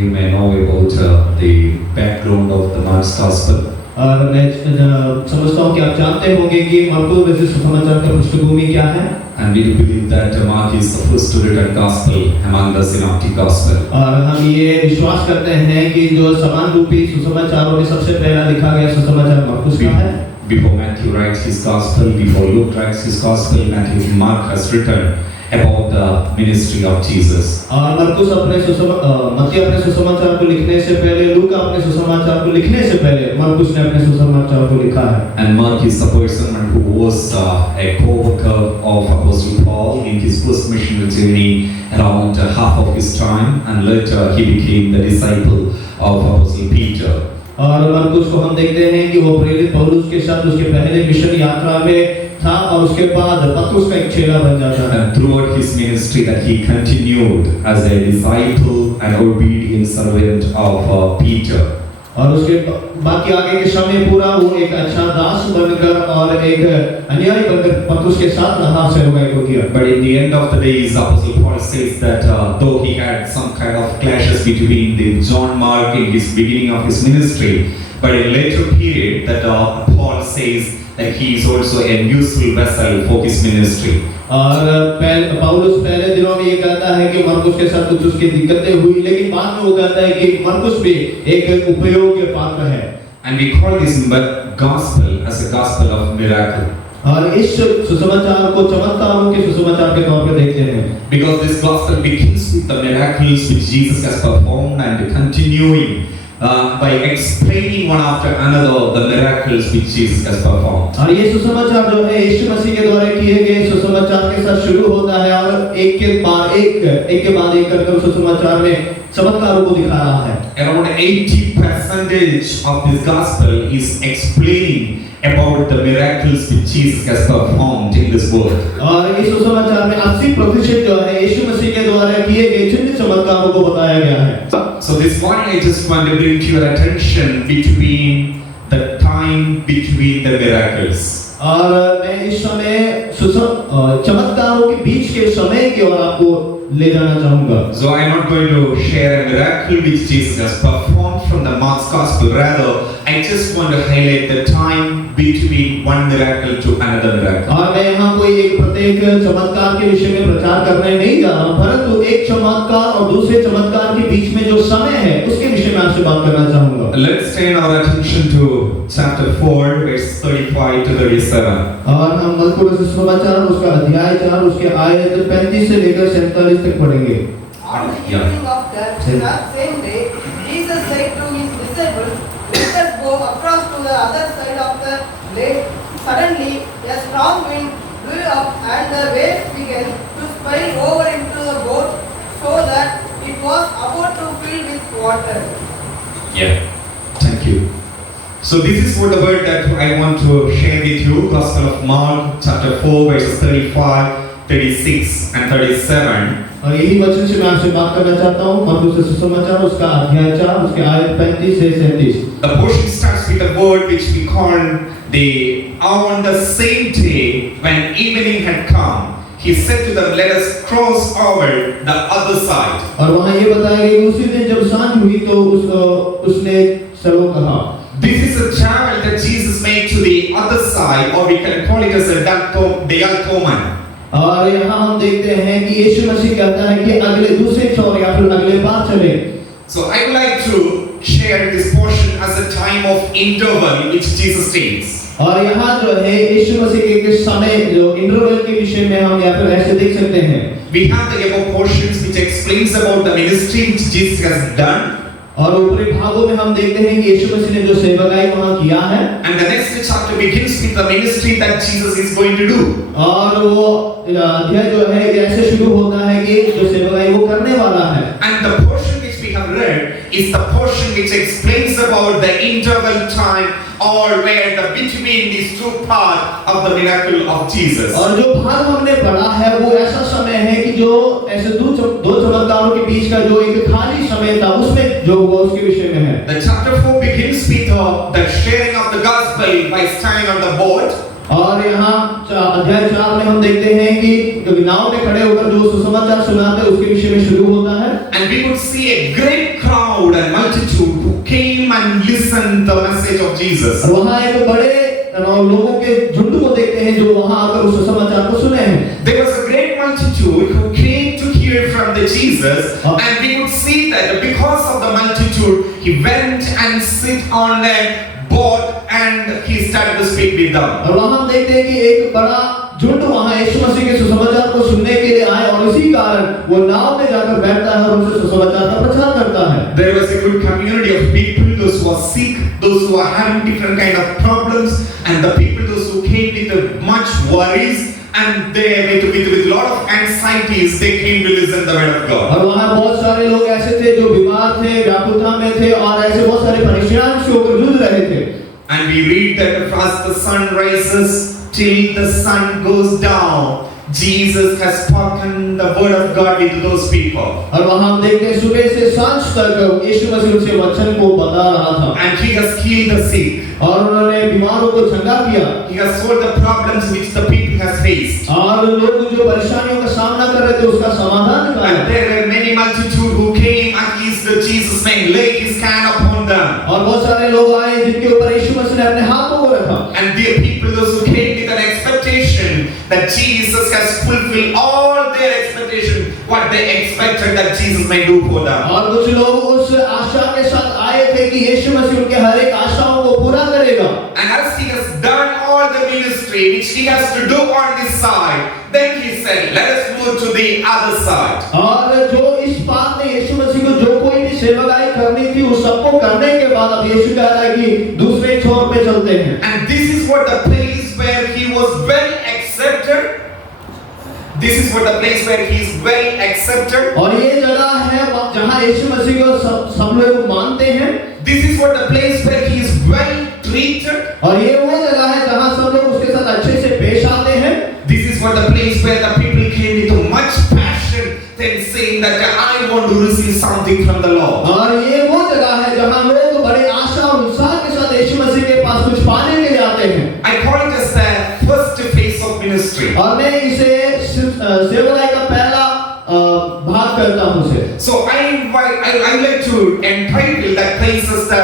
you may know about the background of the Mark's Gospel. और मैं समझता हूँ कि आप जानते होंगे कि मरकुस वैसे सुसमाचार का पृष्ठभूमि क्या है। And we do believe that Mark is the first written gospel among the synoptic gospel. और हम ये विश्वास करते हैं कि जो समान रूपी सुसमाचारों में सबसे पहला लिखा गया सुसमाचार मरकुस का है। Before Matthew writes his gospel, before Luke writes his gospel, Mark has written about the ministry of Jesus. और मरकुस मत्ती अपने सुसमाचार को लिखने से पहले, लूका अपने सुसमाचार को लिखने से पहले मरकुस ने अपने सुसमाचार को लिखा है। And Mark is the person who was a co-worker of Apostle Paul in his first missionary journey around half of his time, and later he became the disciple of Apostle Peter. और मरकुस को हम देखते हैं कि वो प्रेरित पौलुस के साथ उसके पहले मिशन यात्रा में था और उसके बाद पतरुस का एक चेला बन जाता है। And throughout his ministry that he continued as a disciple and obedient servant of Peter. और उसके बाकी आगे के समय पूरा वो एक अच्छा दास बनकर और एक अनुयायी बनकर पतरुस के साथ रहा, सेवकाई को किया। But in the end of the days, Apostle Paul says that though he had some kind of clashes between the John Mark in his beginning of his ministry, but in later period that Paul says that he is also a useful vessel for his ministry. और पौलुस पहले दिनों में ये कहता है कि मरकुस के साथ कुछ उसकी दिक्कतें हुई, लेकिन बाद में वो कहता है कि मरकुस भी एक उपयोगी पात्र है। And we call this gospel as a gospel of miracle. और इस सुसमाचार को चमत्कारों के सुसमाचार के तौर पर देखते हैं। Because this gospel begins with the miracles which Jesus has performed and continuing by explaining one after another the miracles which Jesus has performed. और ये सुसमाचार जो है यीशु मसीह के द्वारा किए गए सुसमाचार के साथ शुरू होता है और एक के बाद एक करके सुसमाचार में चमत्कारों को दिखा रहा है। Around 80% of this gospel is explaining about the miracles which Jesus has performed in this world. और इस सुसमाचार में 80% जो है यीशु मसीह के द्वारा किए गए जिन चमत्कारों को बताया गया है। So this morning I just want to bring to your attention between the time between the miracles. और मैं इस समय चमत्कारों के बीच के समय की ओर आपको ले जाना चाहूँगा। So I am not going to share a miracle which Jesus has performed from the Mark's Gospel. Rather, I just want to highlight the time between one miracle to another miracle. और मैं यहाँ कोई एक प्रत्येक चमत्कार के विषय में प्रचार करने नहीं जा रहा, परंतु एक चमत्कार और दूसरे चमत्कार के बीच में जो समय है उसके विषय में आपसे बात करना चाहूँगा। Let's turn our attention to chapter 4, verse 35 to 37. और हम मरकुस सुसमाचार उसका अध्याय 4 उसके आयत 35 से लेकर 47 तक पढ़ेंगे। On the evening of that same day, Jesus said to his disciples, "Let us go across to the other side of the lake." Suddenly, a strong wind blew up, and the waves began to spill over into the boat, so that it was about to fill with water. Yeah, thank you. So this is what the word that I want to share with you. Gospel of Mark, chapter 4, verses 35, 36, and 37. और यही वचन से मैं आपसे बात करना चाहता हूँ मरकुस सुसमाचार उसका अध्याय 4 उसके आयत 35 से 37। The portion starts with a word which we call on the same day when evening had come, he said to them, "Let us cross over the other side." और वहाँ ये बताया गया उसी दिन जब सांझ हुई तो उसने सबको कहा। This is a travel that Jesus made to the other side, or we can call it as a dialtoman. और यहाँ हम देखते हैं कि यीशु मसीह कहता है कि अगले दूसरे छोर या फिर अगले पार चले। So I would like to share this portion as a time of interval which Jesus takes. और यहाँ जो है यीशु मसीह के समय जो इंटरवल के विषय में हम यहाँ पर ऐसे देख सकते हैं। We have the above portions which explains about the ministry which Jesus has done. और ऊपरी भागों में हम देखते हैं कि यीशु मसीह ने जो सेवकाई वहाँ किया है। And the next chapter begins with the ministry that Jesus is going to do. और वो अध्याय जो है ऐसे शुरू होता है कि जो सेवकाई वो करने वाला है। And the portion which we have read is the portion which explains about the interval time or where the between these two parts of the miracle of Jesus. और जो भाग हमने पढ़ा है वो ऐसा समय है कि जो ऐसे दो चमत्कारों के बीच का जो एक खाली समय था उसमें जो हुआ उसके विषय में है। The chapter 4 begins with the sharing of the gospel by standing on the boat. और यहाँ अध्याय 4 में हम देखते हैं कि नाव में खड़े होकर जो सुसमाचार सुनाते हैं उसके विषय में शुरू होता है। And we would see a great crowd crowd and multitude who came and listened the message of Jesus. और वहाँ एक बड़े लोगों के झुंड को देखते हैं जो वहाँ आकर उस समाचार को सुने हैं। There was a great multitude who came to hear from the Jesus, and we could see that because of the multitude, he went and sit on a boat and he started to speak with them. और वहाँ हम देखते हैं कि एक बड़ा झुंड वहाँ यीशु मसीह के सुसमाचार को सुनने के लिए आए और इसी कारण वो नाव में जाकर बैठता है और उनसे सुसमाचार का प्रचार करता है। There was a good community of people, those who are sick, those who are having different kind of problems, and the people those who came with much worries and they with lot of anxieties, they came to listen the word of God. और वहाँ बहुत सारे लोग ऐसे थे जो बीमार थे, व्याकुलता में थे और ऐसे बहुत सारे परेशान से होकर जूझ रहे थे। And we read that as the sun rises till the sun goes down, Jesus has spoken the word of God with those people. और वहाँ हम देखते हैं सुबह से सांझ तक यीशु मसीह उनसे वचन को बता रहा था। And he has healed the sick. और उन्होंने बीमारों को चंगा किया। He has solved the problems which the people has faced. और लोग जो परेशानियों का सामना कर रहे थे उसका समाधान निकाला। And there were many multitude who came and Jesus name laid his hand upon them. और बहुत सारे लोग आए जिनके ऊपर यीशु मसीह ने अपने हाथों को रखा। And dear people, those who came with an expectation that Jesus has fulfilled all their expectation, what they expected that Jesus may do for them. और कुछ लोग उस आशा के साथ आए थे कि यीशु मसीह उनके हर एक आशाओं को पूरा करेगा। And as he has done all the ministry which he has to do on this side, then he said, let us move to the other side. और जो इस बात में यीशु मसीह को जो कोई भी सेवकाई करनी थी उस सबको करने के बाद अब यीशु कह रहा है कि दूसरे छोर पे चलते हैं। And this is what the place where he was well accepted. This is what the place where he is well accepted. और ये जगह है जहाँ यीशु मसीह को सब लोग मानते हैं। This is what the place where he is well treated. और ये वो जगह है जहाँ सब लोग उसके साथ अच्छे से पेश आते हैं। This is what the place where the people came with much passion, then saying that I want to receive something from the Lord. और ये वो जगह है जहाँ लोग बड़े आशा और उत्साह के साथ यीशु मसीह के पास कुछ पाने के लिए आते हैं। I call it as the first phase of ministry. और मैं इसे सेवकाई का पहला भाग करता हूँ उसे। So I like to entitle that place as the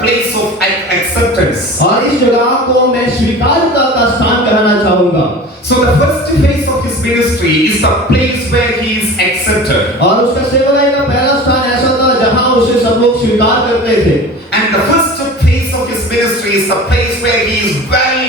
place of acceptance. और इस जगह को मैं स्वीकारता का स्थान कहना चाहूँगा। So the first phase of his ministry is the place where he is accepted. और उसका सेवकाई का पहला स्थान ऐसा था जहाँ उसे सब लोग स्वीकार करते थे। And the first phase of his ministry is the place where he is well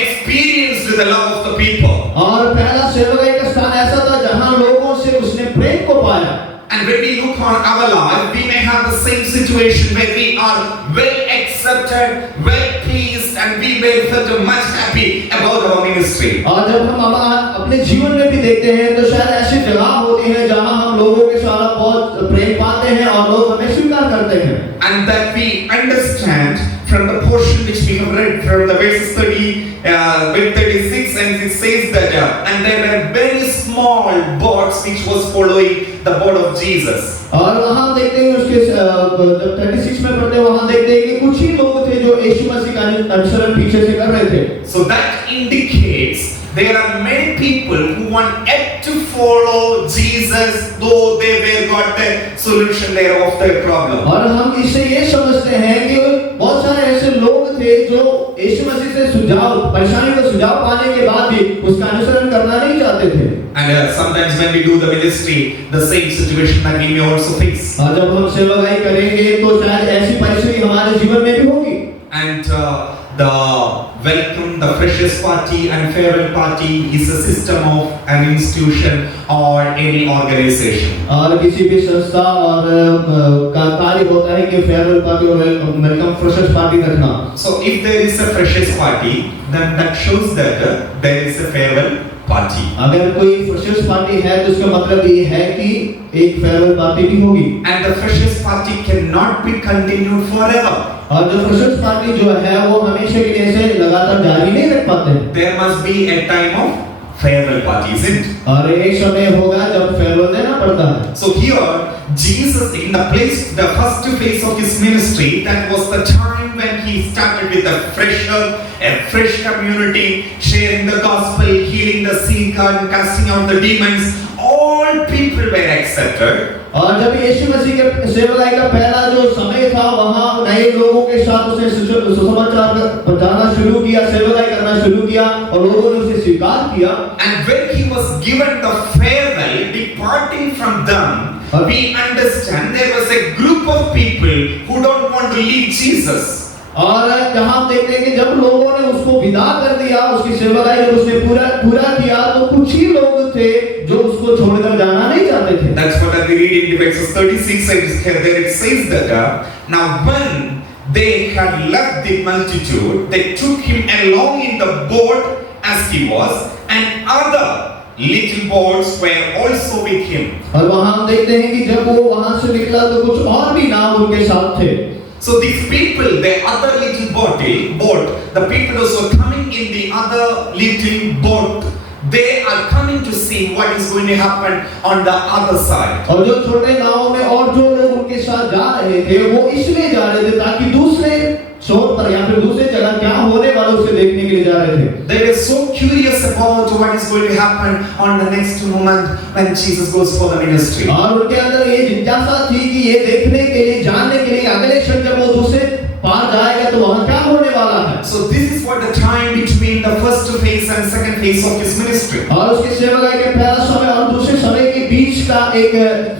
experienced with the love of the people. और पहला सेवकाई का स्थान ऐसा था जहाँ लोगों से उसने प्रेम को पाया। And when we look on our life, we may have the same situation where we are well accepted, well pleased, and we may feel much happy about our ministry. और जब हम अपने जीवन में भी देखते हैं तो शायद ऐसी जगह होती है जहाँ हम लोगों के साथ बहुत प्रेम पाते हैं और लोग हमें स्वीकार करते हैं। And that we understand from the portion which we have read from the verses 36, and it says that and there were very small boats which was following the boat of Jesus. और वहाँ देखते हैं उसके जब 36 में पढ़ते हैं वहाँ देखते हैं कि कुछ ही लोग थे जो यीशु मसीह का अनुसरण पीछे से कर रहे थे। So that indicates there are many people who want yet to follow Jesus, though they were got the solution there of their problem. और हम इससे ये समझते हैं कि बहुत सारे ऐसे लोग थे जो यीशु मसीह से परेशानी का सुझाव पाने के बाद भी उसका अनुसरण करना नहीं चाहते थे। And sometimes when we do the ministry, the same situation that we may also face. और जब हम सेवकाई करेंगे तो शायद ऐसी परिस्थिति हमारे जीवन में भी होगी। And the welcome, the freshers party and farewell party is a system of an institution or any organization. और किसी भी संस्था और का कार्य होता है कि फेयरवेल पार्टी और वेलकम फ्रेशर्स पार्टी रखना। So if there is a freshers party, then that shows that there is a farewell party. अगर कोई फ्रेशर्स पार्टी है तो उसका मतलब ये है कि एक फेयरवेल पार्टी भी होगी। And the freshers party cannot be continued forever. और जो फ्रेशर्स पार्टी जो है वो हमेशा के लिए ऐसे लगातार जारी नहीं रख पाते हैं। There must be a time of farewell party, isn't it? और एक समय होगा जब फेयरवेल देना पड़ता है। So here Jesus in the place, the first phase of his ministry, that was the time when he started with a fresh community, sharing the gospel, healing the sick and casting out the demons. All people were accepted. और जब यीशु मसीह के सेवकाई का पहला जो नए लोगों के साथ उसने सुसमाचार पहुंचाना शुरू किया, सेवकाई करना शुरू किया और लोगों ने उसे स्वीकार किया। And when he was given the farewell, departing from them, we understand there was a group of people who don't want to leave Jesus. और जहां हम देखते हैं कि जब लोगों ने उसको विदा कर दिया, उसकी सेवकाई जब उसने पूरा किया, तो कुछ ही लोग थे जो उसको छोड़कर जाना नहीं चाहते थे। That's what we read in verses 36 and there it says that now when they had left the multitude, they took him along in the boat as he was, and other little boats were also with him. और वहां हम देखते हैं कि जब वो वहां से निकला तो कुछ और भी नाव उनके साथ थे। So these people, the other little boat, the people those who are coming in the other little boat, they are coming to see what is going to happen on the other side. और जो छोटे नावों में और जो लोग उनके साथ जा रहे थे, वो इसलिए जा रहे थे ताकि दूसरे छोर पर या फिर दूसरे जगह क्या होने वाला उसे देखने के लिए जा रहे थे। They were so curious about what is going to happen on the next moment when Jesus goes for the ministry. और उनके अंदर ये जिज्ञासा थी कि ये देखने के लिए, जानने के लिए अगले क्षण जब वो दूसरे पार जाएगा तो वहां क्या होने वाला है। So this is what the time between the first phase and second phase of his ministry. और उसके सेवकाई के पहला समय और दूसरे समय के बीच का एक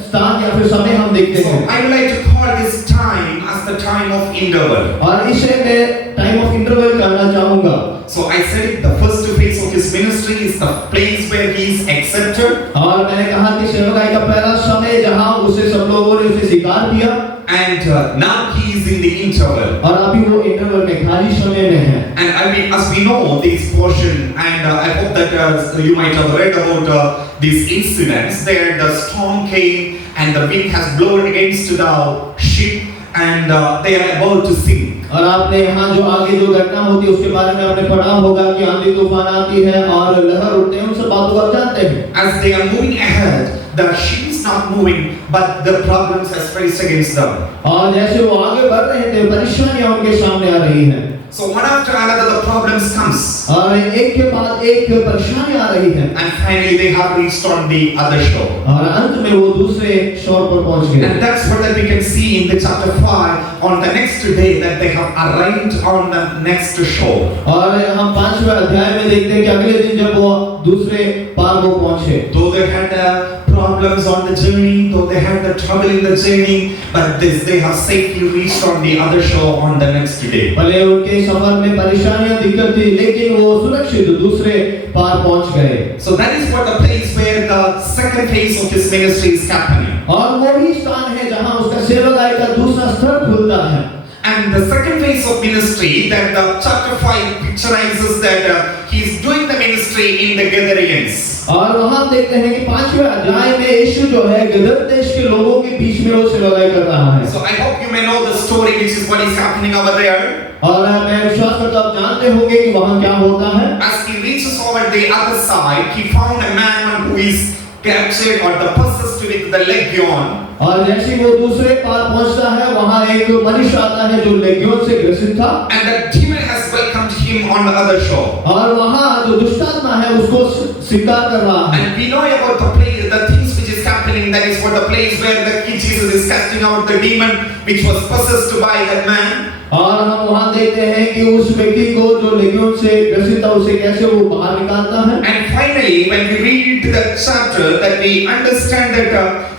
स्थान या फिर समय हम देखते हैं। So I would like to call this time as the time of interval. और इसे मैं टाइम ऑफ इंटरवल कहना चाहूंगा। So I said it, the first phase of his ministry is the place where he is accepted. और मैंने कहा कि सेवकाई का पहला समय जहां उसे सब लोगों ने उसे स्वीकार किया, And now he is in the interval. और अभी वो इंटरवल में खाली समय में है। And I mean, as we know this portion, and I hope that you might have read about these incidents. There, the storm came, and the wind has blown against the ship, and they are about to sink. और आपने यहाँ जो आगे जो घटना होती है उसके बारे में आपने पढ़ा होगा कि आंधी तूफान आती है और लहर उठते हैं, उन सब बातों को आप जानते हैं। As they are moving ahead, the ship is not moving, but the problems has faced against them. और जैसे वो आगे बढ़ रहे थे, परेशानियां उनके सामने आ रही हैं। So one after another, the problems comes. और एक के बाद एक परेशानी आ रही है। And finally, they have reached on the other shore. और अंत में वो दूसरे शोर पर पहुंच गए। And that's what that we can see in the chapter 5 on the next day that they have arrived on the next shore. और हम 5वें अध्याय में देखते हैं कि अगले दिन जब वो दूसरे पार वो पहुंचे, Though they had problems on the journey, though they had the trouble in the journey, but this they have safely reached on the other shore on the next day. भले उनके सफर में परेशानियां दिक्कत थी, लेकिन वो सुरक्षित दूसरे पार पहुंच गए। So that is what the place where the second phase of his ministry is happening. और वही स्थान है जहां उसका सेवकाई का दूसरा स्तर खुलता है। And the second phase of ministry that the chapter 5 picturizes that he is doing the ministry in the Gadarenes. और वहां देखते हैं कि 5वें अध्याय में यीशु जो है गदर देश के लोगों के बीच में वो सेवकाई कर रहा है। So I hope you may know the story, which is what is happening over there. और मैं विश्वास करता हूं आप जानते होंगे कि वहां क्या होता है। As he reaches over the other side, he found a man who is captured or the possessed with the legion. और जैसे वो दूसरे पार पहुंचता है, वहां एक मनुष्य आता है जो लेगियोन से ग्रसित था। And the demon has welcomed him on the other shore. और वहां जो दुष्टात्मा है उसको स्वीकार कर रहा है। And we know about the place, the things which is happening. That is what the place where the Jesus is casting out the demon which was possessed by that man. और हम वहां देखते हैं कि उस व्यक्ति को जो लेगियोन से ग्रसित था उसे कैसे वो बाहर निकालता है। And finally, when we read the chapter, that we understand that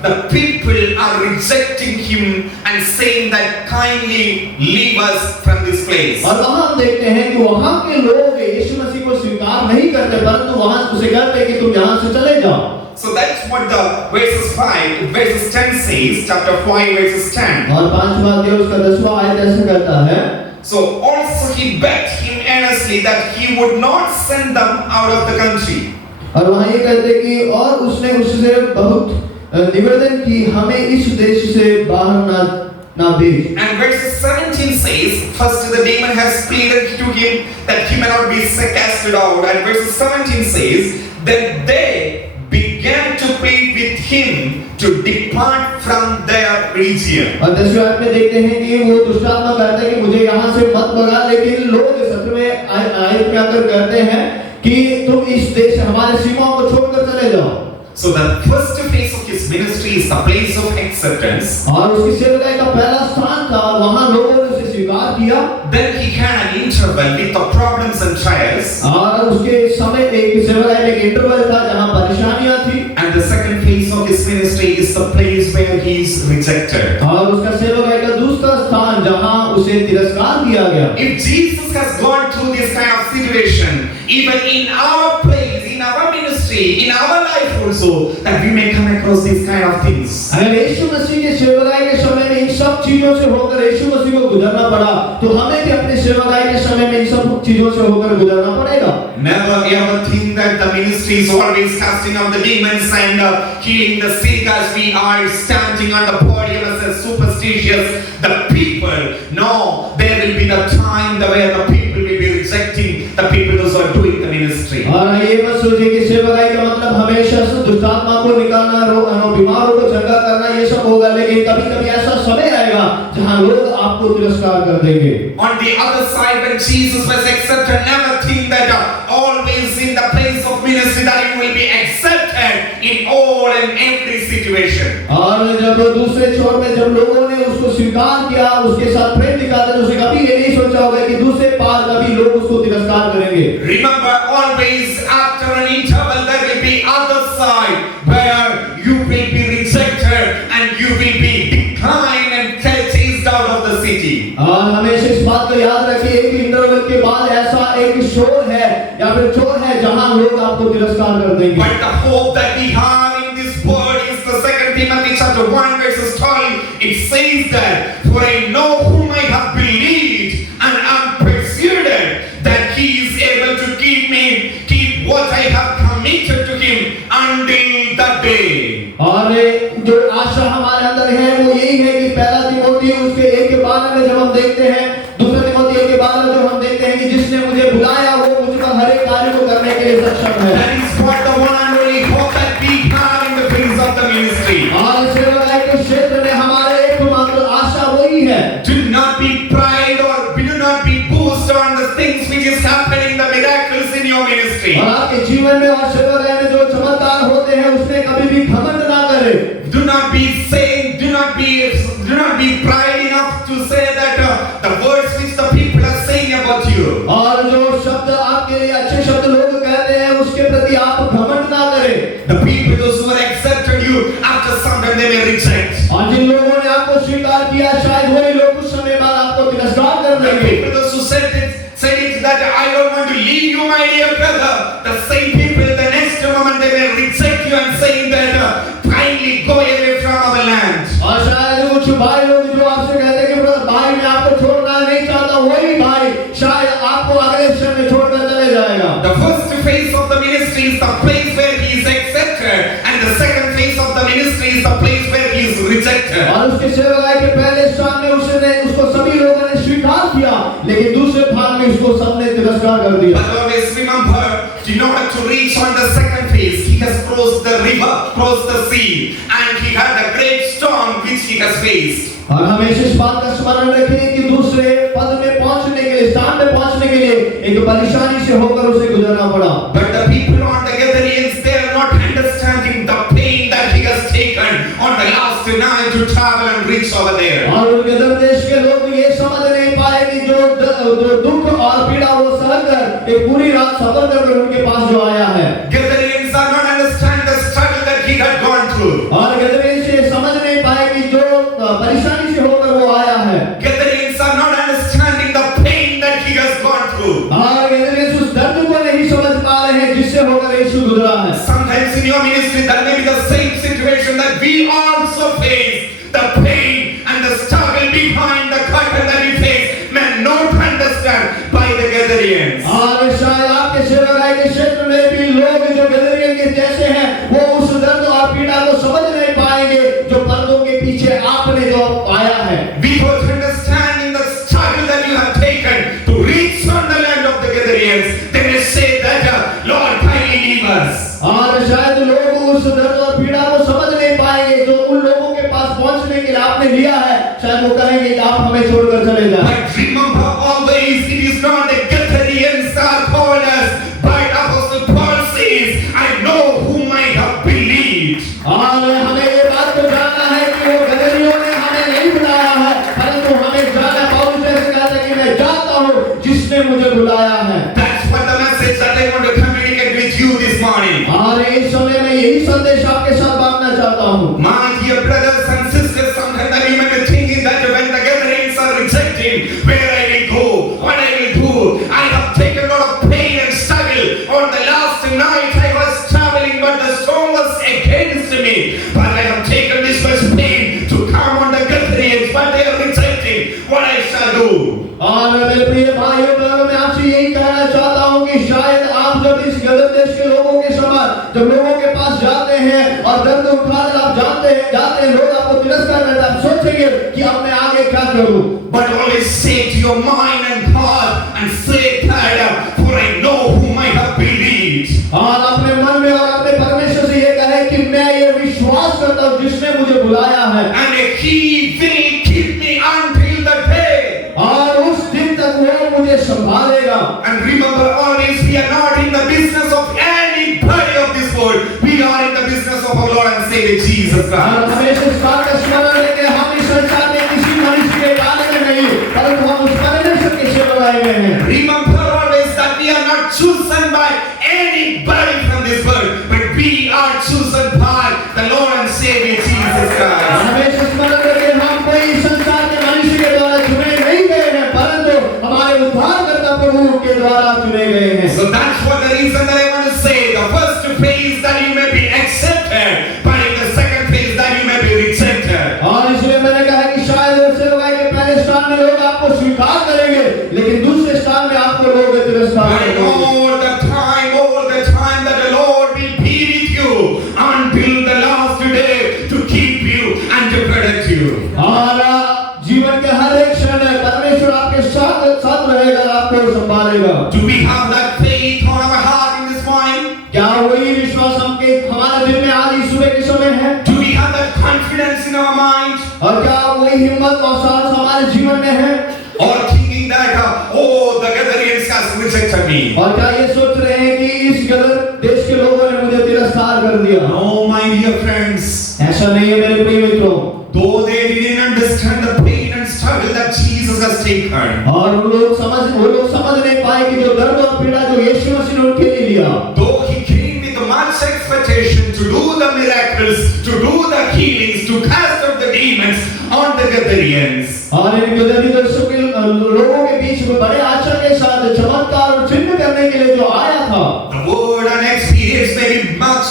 the people are rejecting him and saying that kindly leave us from this place. और वहां हम देखते हैं कि वहां के लोग यीशु मसीह को स्वीकार नहीं करते, परंतु वहां उसे कहते हैं कि तुम यहां से चले जाओ। So that's what the verses 10 says, chapter 5 verses 10. और 5वां अध्याय उसका 10वां आयत ऐसे कहता है। So also he begged him earnestly that he would not send them out of the country. और वहां ये कहते कि और उसने उससे बहुत निवेदन की हमें इस देश से बाहर ना भेज। And verse 17 says, first the demon has pleaded to him that he may not be casted out. And verse 17 says, then they began to plead with him to depart from their region. और 10वें आयत में देखते हैं कि वो दुष्टात्मा कहते हैं कि मुझे यहाँ से मत भगा, लेकिन लोग 17वें आयत में आकर कहते हैं कि तुम इस देश हमारे सीमाओं को छोड़कर चले जाओ। So the first phase of his ministry is the place of acceptance. और उसकी सेवकाई का पहला स्थान था, वहाँ लोगों ने उसे दिया, then he had an interval with the problems and trials. और उसके समय एक सेवकाई में एक इंटरवल था जहां परेशानियां थी, And the second phase of his ministry is the place where he is rejected. और उसका सेवकाई का दूसरा स्थान जहां उसे तिरस्कार किया गया। If Jesus has gone through this kind of situation, even in our place, in our ministry, in our life also, that we may come across these kind of things. अगर यीशु मसीह के सेवकाई के समय में इन सब चीजों से होकर यीशु मसीह को गुजरना पड़ा, तो हमें भी अपने सेवकाई के समय में इन सब चीजों से होकर गुजरना पड़ेगा। Never ever think that the ministry is always casting out the demons and healing the sick as we are standing on the podium as superstitious the people. No, there will be the time where the people will be rejecting the people those who are doing the ministry. और ये मत सोचिए कि सेवकाई का मतलब हमेशा से दुष्ट आत्मा को निकालना, बीमारों को चंगा करना, ये सब होगा, लेकिन कभी-कभी ऐसा समय आएगा जहां लोग आपको तिरस्कार कर देंगे। On the other side, when Jesus was accepted, never think that always in the place of ministry that you will be accepted in all and every situation. और जब दूसरे छोर में जब लोगों ने उसको स्वीकार किया, उसके साथ प्रेम दिखाया, तो उसे कभी ये नहीं सोचा होगा कि दूसरे पार कभी लोग उसको तिरस्कार करेंगे। Remember, always after an interval there will be other side where you will be rejected and you will be declined and chased out of the city. और हमेशा इस बात को याद रखिए, एक इंटरवल के बाद ऐसा एक शोर है या फिर चोर है जहां लोग आपको तिरस्कार कर देंगे। But the hope that we have in this word is the 2 Timothy chapter 1 verses 12. It says that, for I know whom I have believed and am persuaded that he is able to keep what I have committed to him until the day. और जो आशा हमारे अंदर है वो यही है कि पहला तिमोथी उसके 1 के 12 में जब हम देखते हैं, दूसरा तिमोथी 1 के 12 में जो हम देखते हैं कि जिसने मुझे बुलाया वो मुझ पर हर एक कार्य को करने के लिए सक्षम है। That is what the one and only hope that we have in the face of the ministry. और सेवकाई के क्षेत्र में हमारे एकमात्र आशा वही है। Do not be pride or do not be boosted on the things which is happening, the miracles in your ministry. और आपके जीवन में और सेवकाई में जो चमत्कार होते हैं उसमें कभी भी घमंड ना करें। Do not be saying, do not be pride enough to say that the words which the people are saying about you. और जो शब्द आपके लिए अच्छे शब्द लोग कहते हैं उसके प्रति आप घमंड ना करें। The people those who have accepted you, after some time they may reject. और जिन लोगों ने आपको स्वीकार किया, शायद वही लोग कुछ समय बाद आपको तिरस्कार कर The देंगे। people those who said it that I don't want to leave you, my dear brother. The same people the next moment they may reject you and saying that kindly go away from our land. और शायद कुछ भाई लोग जो आपसे कहते हैं कि भाई मैं आपको छोड़ना नहीं चाहता, वही भाई शायद आपको अगले क्षण में छोड़कर चले जाएगा। The first phase of the ministry is the place where he is accepted, and the second phase of the ministry is the place where he is rejected. और उसके सेवकाई के पहले स्थान में उसको सभी लोगों ने स्वीकार किया, लेकिन दूसरे भाग में उसको सबने तिरस्कार कर दिया। But always remember, in order to reach on the second phase, he has crossed the river, crossed the sea, and he had a great storm which he has faced. और हमेशा इस बात का स्मरण रखें कि दूसरे पद में पहुंचने के लिए, स्थान में पहुंचने के लिए एक परेशानी से होकर उसे गुजरना पड़ा। But the people on the gatherings, they are not understanding the pain that he has taken on the last night to travel and reach over there. और उनके देश के लोग ये समझ नहीं पाए कि जो दुख और पीड़ा वो सहकर एक पूरी रात सफर करके उनके पास जो आया है। Gatherings are not understand the struggle that he had gone through. और गदरेश ये समझ नहीं पाए कि जो परेशानी से होकर वो आया है। Gatherings are not understanding the pain that he has gone through. और गदरेश उस दर्द को नहीं समझ पा रहे हैं जिससे होकर यीशु गुजरा है। Sometimes in your ministry that may be the same situation that we also face. The pain and the struggle behind the curtain that we face may not understand by the gatherings. और शायद आपके सेवकाई के क्षेत्र में भी लोग जो गदरियन के जैसे हैं वो उस दर्द और पीड़ा को समझ नहीं पाएंगे जो पर्दों के पीछे आपने जो पाया है। Without understanding the struggle that you have taken to reach on the land of the gatherings, they may say that Lord kindly leave us. और शायद लोग उस दर्द और पीड़ा को समझ नहीं पाएंगे जो उन लोगों के पास पहुंचने के लिए आपने लिया है, शायद वो कहेंगे कि आप हमें छोड़कर चले जाएं। But remember always, it is not the Gatherings are called us, but Apostle Paul says, I know whom I have believed. और हमें ये बात तो जानना है कि वो गदरियों ने हमें नहीं बुलाया है, परंतु हमें जाना पौलुस जैसे कहता है कि मैं और मेरे प्रिय भाइयों बहनों, मैं आपसे यही कहना चाहता हूँ कि शायद आप जब इस गलत देश के लोगों के समान जब लोगों के पास जाते हैं और दर्द उठाकर आप जाते हैं लोग आपको तिरस्कार करते हैं, आप सोचेंगे कि अब मैं आगे क्या करूँ। But always say to your mind and heart and say that for I know whom I have believed. और अपने मन में और अपने परमेश्वर से ये कहे कि मैं ये विश्वास करता हूँ जिसने मुझे बुलाया है, And he will keep me until the day. और उस दिन तक वो मुझे संभालेगा। And remember always we are not in the business of anybody of this world. We are in the business of our Lord and Savior Jesus और Christ. हमेशा इस बात का स्मरण रखें, हम इस संसार में किसी मनुष्य के बारे में नहीं, परंतु हम उस परमेश्वर के सेवकाई में हैं। Remember always that we are not chosen by anybody from this world, but we are chosen by the Lord and Savior Jesus Christ. हमेशा स्मरण रखें, हम कोई संसार के मनुष्य के द्वारा चुने नहीं गए हैं, परंतु हमारे उद्धारकर्ता प्रभु के द्वारा चुने गए हैं। So that's what the reason that I want to say. The first phase that you may be accepted, but in the second phase that you may be rejected. और इसलिए मैंने कहा कि शायद सेवकाई के पहले स्थान में लोग आपको स्वीकार करेंगे, लेकिन दूसरे स्थान में आपको लोग तिरस्कार But करेंगे। all the time that the Lord will be with you until the last day to keep you and to protect you. और जीवन के हर एक क्षण में परमेश्वर आपके साथ रहेगा, आपको संभालेगा। Do we have that faith on our heart in this morning? क्या वही विश्वास हमारे दिल में आज इस सुबह के समय है? Do we have that confidence in our mind? और क्या वही हिम्मत और साहस हमारे जीवन में है? Or thinking that, oh, the Galileans has rejected me? और क्या ये सोच रहे हैं कि इस गलत देश के लोगों ने मुझे तिरस्कार कर दिया? No, my dear friends. ऐसा नहीं है मेरे प्रिय मित्रों। Though they didn't understand the pain and struggle that Jesus has taken. और वो लोग समझ नहीं पाए कि जो दर्द और पीड़ा जो यीशु मसीह ने उनके लिए लिया, Though he came with much expectation to do the miracles, to do the healings, to cast out the demons on the Galileans. और इन गदरियों के लोगों के बीच में बड़े आश्चर्य के साथ चमत्कार और चिन्ह करने के लिए जो आया था, The word and experience may be much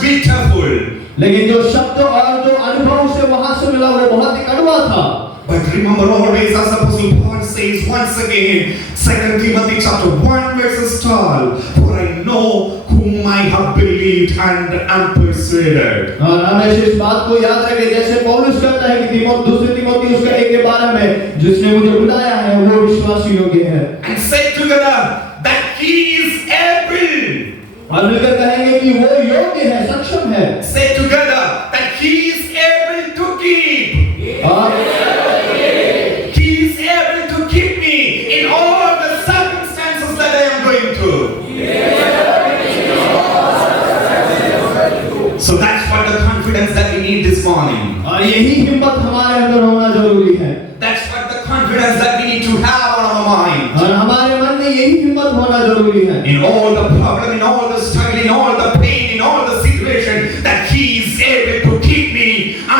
beautiful. लेकिन जो शब्द और जो अनुभव उसे वहां से मिला वो बहुत ही कड़वा था। But remember always, as Apostle Paul says once again, 2 Timothy chapter 1 verses 12, for I know whom I have believed and am persuaded. और हमेशा इस बात को याद रखें, जैसे पौलुस कहता है कि दूसरे तिमोथी उसके 1:12 में, जिसने मुझे बुलाया है वो विश्वासी योग्य है। And say together that he is able. और मिलकर कहेंगे कि वो योग्य है, सक्षम है। Say together that he is able to keep. और He is able to keep me in all the circumstances that I am going through. So that's what the confidence that we need this morning. और यही हिम्मत हमारे अंदर होना जरूरी है। That's what the confidence that we need to have on our mind. और हमारे मन में यही हिम्मत होना जरूरी है। In all the problem, in all the struggle, in all the pain, in all the situation, that He is able to keep me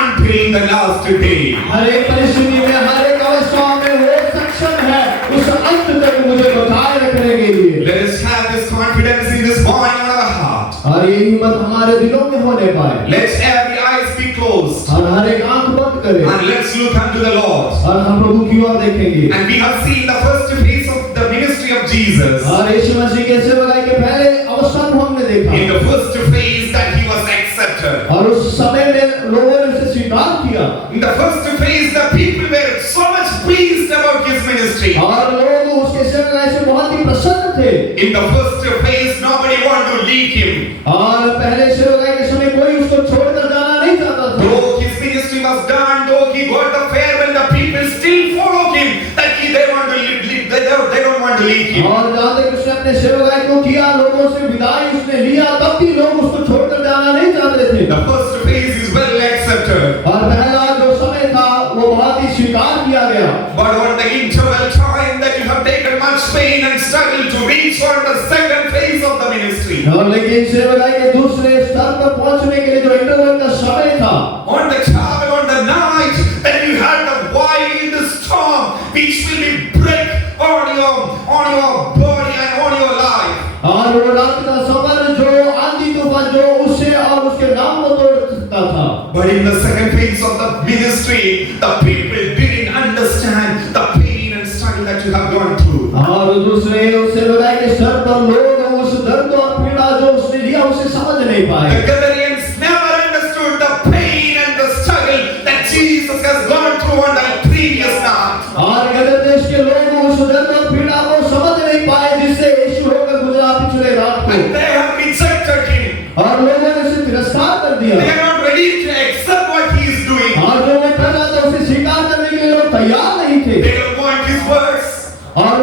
until the last day. हर एक परिस्थिति में, हर एक अवस्था में वो सक्षम है उस अंत तक मुझे बचाए रखने के लिए। Let us have this confidence in this morning on our heart. और ये हिम्मत हमारे दिलों में होने पाए। Let's every eyes be closed. और हर एक आंख बंद करें And let's look unto the Lord. और हम प्रभु की ओर देखेंगे। And we have seen the first phase of the ministry of Jesus. और यीशु मसीह के सेवकाई के पहले अवस्था को हमने देखा। In the first phase that He was accepted. और उस समय में लोगों ने उसे स्वीकार किया। In the first phase, the people were so much pleased about His ministry. और लोग उसके सेवकाई से बहुत ही प्रसन्न थे। In the first phase, nobody wanted to leave Him. और पहले सेवकाई के समय कोई उसको छोड़कर जाना नहीं चाहता था। Though His ministry was done, though He got the farewell, the people still followed Him. That they want to leave, they don't want to leave Him. और जहाँ तक उसने अपने सेवकाई को किया, लोगों से विदाई उसने लिया, तब भी लोग उसको छोड़कर जाना नहीं चाहते थे। The first phase is well accepted. और पहला जो समय था वो बहुत ही स्वीकार किया गया। But on the interval time that you have taken much pain and struggle to reach on the second phase of the ministry. और लेकिन सेवकाई के दूसरे स्तर पर पहुंचने के लिए जो इंटरवल का समय था, On the travel, on the night, that you had the wild storm which will be break on your body and on your life. और वो रात का सफर जो आंधी तूफान जो उसे और उसके नाम को तोड़ सकता था। But in the second phase of the ministry, the people didn't understand the pain and struggle दूसरे उससे लगाए के स्तर पर लोग उस दर्द और पीड़ा जो उसने लिया उसे समझ नहीं पाए। The Galileans never understood the pain and the struggle that Jesus has gone through on the previous night. और गदर देश के लोग उस दर्द और पीड़ा को समझ नहीं पाए जिससे यीशु होकर गुजरा पिछले रात को। And they have rejected him. और लोगों ने उसे तिरस्कार कर दिया। They are not ready to accept what he is doing. और जो वो कर रहा था उसे स्वीकार करने के लिए लोग तैयार नहीं थे। They don't want his words. और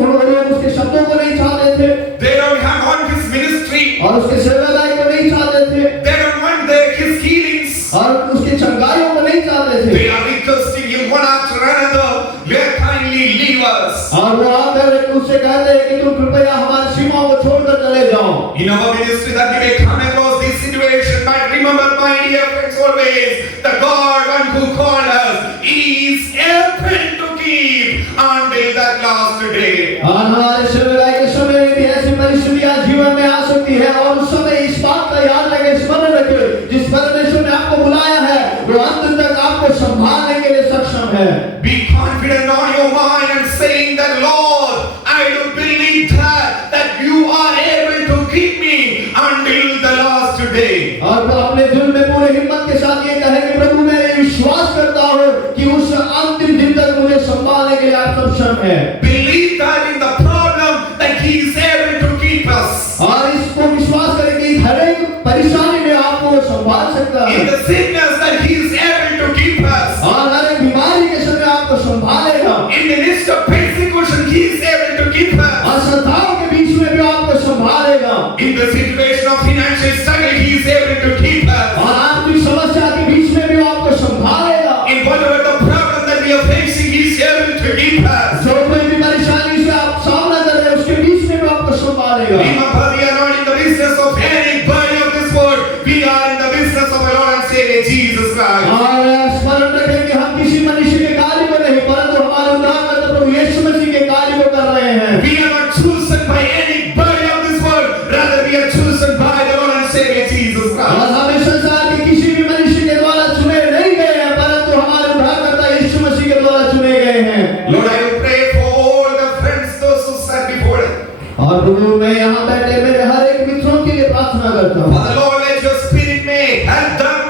उन्होंने उसके शब्दों को नहीं चाहते थे। They don't have want his ministry. और उसके सेवादारी को नहीं चाहते थे। They don't want his healings. और उसके चंगाइयों को नहीं चाहते थे। They are requesting him one after another. Let kindly leave us. और वो आकर उससे कहते हैं कि तुम कृपया हमारी सीमाओं को छोड़कर चले जाओ। In our ministry that we may come across this situation, but remember, my dear friends, always the God one who called us is able to keep until that last day. और हमारे सेवादारी के समय में भी ऐसी परिस्थितियां जीवन में आ सकती है और उस समय इस बात का याद रखें, स्मरण रखें, जिस परमेश्वर ने आपको बुलाया है वो अंत तक आपको संभालने के लिए सक्षम है। Be confident on your mind and saying that, Lord, I do believe that you are able to keep me until the last day. और अपने दिल में पूरे हिम्मत के साथ ये कहें कि प्रभु मैं ये विश्वास करता हूँ कि उस अंतिम दिन तक मुझे संभालने के लिए आप सक्षम है। Believe that in the problem that he is able to keep us. और इसको विश्वास करें कि हर एक परेशानी में आपको वो संभाल सकता है। In the sickness that he is able to keep us. और हर एक बीमारी के समय आपको संभालेगा। In the midst of persecution, he is able to keep us. और संताओं के बीच में भी आपको संभालेगा। In the situation of financial struggle, he is able to keep us. और आर्थिक समस्या के बीच में भी आपको संभालेगा। In whatever the problem that we are facing, he is able to keep us. जो कोई भी परेशानी से आप सामना कर रहे हैं उसके बीच में भी आपको संभालेगा। Remember, we are not in the business of anybody of this world. We are in the business of our Lord and Savior Jesus Christ. और स्मरण रखें कि हम किसी मनुष्य के कार्य को नहीं परंतु हमारे उद्धारकर्ता प्रभु यीशु मसीह के कार्य को कर रहे हैं। We are not chosen by anybody of this world. Rather, we are chosen by the Lord and Savior Jesus और Christ. हम इस संसार के किसी भी मनुष्य के द्वारा चुने नहीं गए हैं परंतु हमारे उद्धारकर्ता यीशु मसीह के द्वारा चुने गए हैं। Lord, I pray for all the friends, those who sat before us. और प्रभु मैं यहाँ बैठे मेरे हर एक मित्रों के लिए प्रार्थना करता हूँ। Father Lord, let your spirit may help them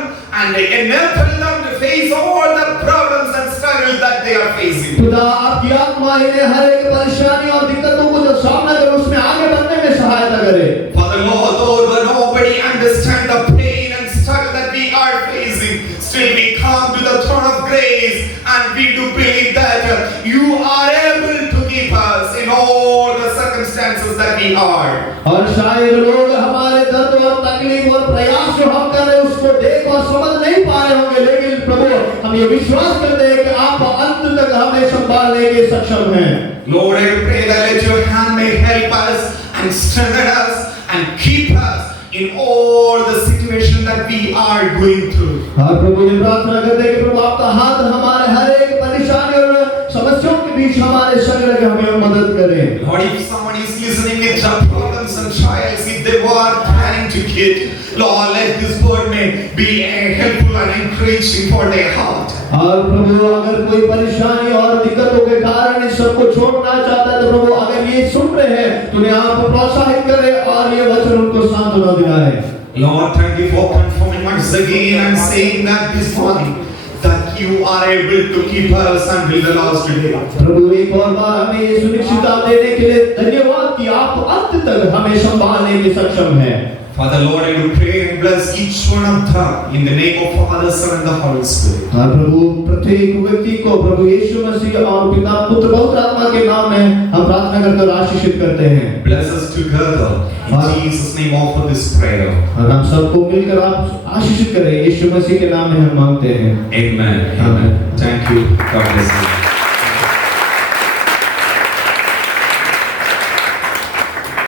and enable them to face all the problems and struggles that they are facing. खुदा आपकी आत्मा इन्हें हर एक परेशानी और दिक्कतों को जो सामना करे उसमें आगे बढ़ने में सहायता करे। Father Lord, though nobody understands the pain and struggle that we are facing, still we come to the throne of grace and we do believe that you are able to keep us in all the circumstances that we are. और शायद लोग हमारे दर्द और तकलीफ और प्रयास जो हम कर रहे हैं उसको देख और समझ नहीं पा रहे होंगे, लेकिन प्रभु हम ये विश्वास करते हैं कि आप अंत तक हमें संभालने के सक्षम हैं। Lord, I pray that let your hand may help us and strengthen us and keep us in all the situation that we are going through. हाँ प्रभु ये प्रार्थना करते हैं कि प्रभु आपका हाथ हमारे हर एक परेशानी और समस्याओं के बीच हमारे संग रखे हमें मदद करे। Lord, if someone is listening with the problems and trials, if they were planning to quit, Lord, let this word may be helpful and encouraging for their heart. और प्रभु अगर कोई परेशानी और दिक्कतों के कारण इस सबको छोड़ना चाहता है तो प्रभु अगर ये सुन रहे हैं तो उन्हें आप प्रोत्साहित करें और ये वचन उनको सांत्वना दिलाए। Lord, thank you for confirming once again and saying that this morning that you are able to keep us until the last day. प्रभु एक और बार हमें ये सुनिश्चितता देने के लिए धन्यवाद कि आप अंत तक हमें संभालने में सक्षम हैं। Father Lord, I do pray and bless each one of them in the name of Father, Son and the Holy Spirit. हाँ प्रभु प्रत्येक व्यक्ति को प्रभु यीशु मसीह और पिता पुत्र पवित्र आत्मा के नाम में हम प्रार्थना करते और आशीषित करते हैं। Bless us together in Jesus' name. Offer this prayer. और हम सबको मिलकर आप आशीषित करें यीशु मसीह के नाम में हम मांगते हैं। Amen. Amen. Thank you. God bless you.